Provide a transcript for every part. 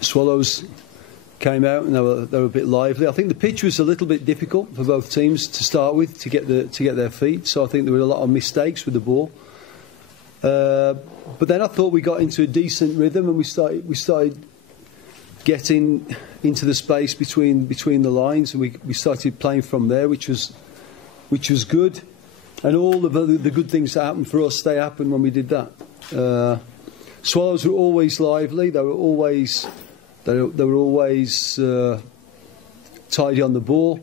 Swallows came out and they were a bit lively. I think the pitch was a little bit difficult for both teams to start with to get their feet. So I think there were a lot of mistakes with the ball. But then I thought we got into a decent rhythm and we started getting into the space between the lines, and we started playing from there, which was good. And all of the good things that happened for us, they happened when we did that. Swallows were always lively. They were always tidy on the ball,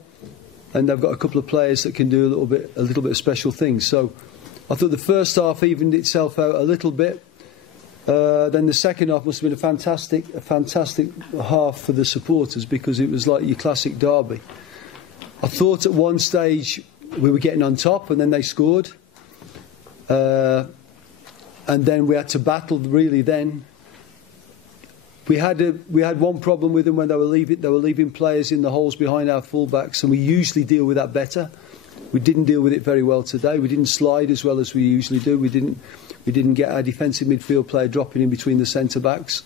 and they've got a couple of players that can do a little bit of special things. So I thought the first half evened itself out a little bit. Then the second half must have been a fantastic half for the supporters, because it was like your classic derby. I thought at one stage we were getting on top, and then they scored, and then we had to battle. Really, then we had one problem with them when they were leaving players in the holes behind our fullbacks, and we usually deal with that better. We didn't deal with it very well today. We didn't slide as well as we usually do. We didn't get our defensive midfield player dropping in between the centre backs.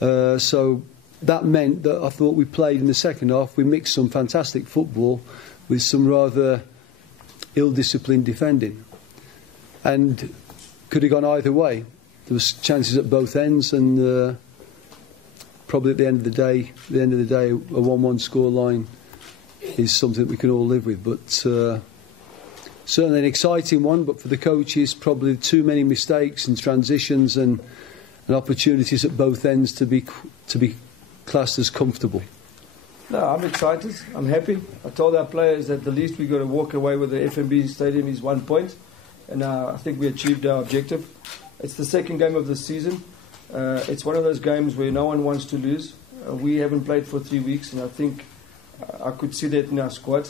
So that meant that I thought we played in the second half. We mixed some fantastic football with some rather ill-disciplined defending, and could have gone either way. There was chances at both ends, and probably at the end of the day, a 1-1 score line is something that we can all live with. But certainly an exciting one. But for the coaches, probably too many mistakes and transitions and opportunities at both ends to be classed as comfortable. No, I'm excited. I'm happy. I told our players that the least we've got to walk away with the FNB Stadium is 1 point, and I think we achieved our objective. It's the second game of the season. It's one of those games where no one wants to lose. We haven't played for 3 weeks, and I think I could see that in our squad.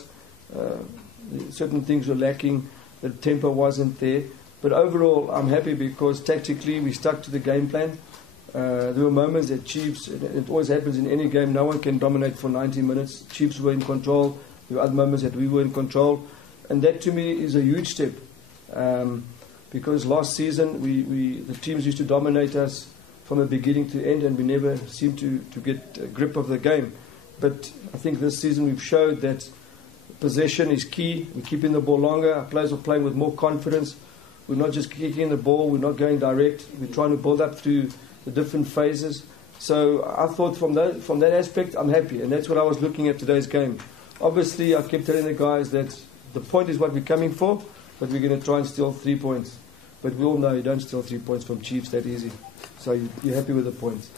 Certain things were lacking. The tempo wasn't there. But overall, I'm happy because tactically we stuck to the game plan. There were moments that Chiefs, it always happens in any game, no one can dominate for 90 minutes. Chiefs were in control. There were other moments that we were in control. And that to me is a huge step. Because last season the teams used to dominate us from the beginning to end, and we never seemed to get a grip of the game. But I think this season we've showed that possession is key. We're keeping the ball longer. Our players are playing with more confidence. We're not just kicking the ball. We're not going direct. We're trying to build up through the different phases. So I thought from that aspect, I'm happy. And that's what I was looking at today's game. Obviously, I kept telling the guys that the point is what we're coming for, but we're going to try and steal 3 points. But we all know you don't steal 3 points from Chiefs that easy. So you're happy with the points.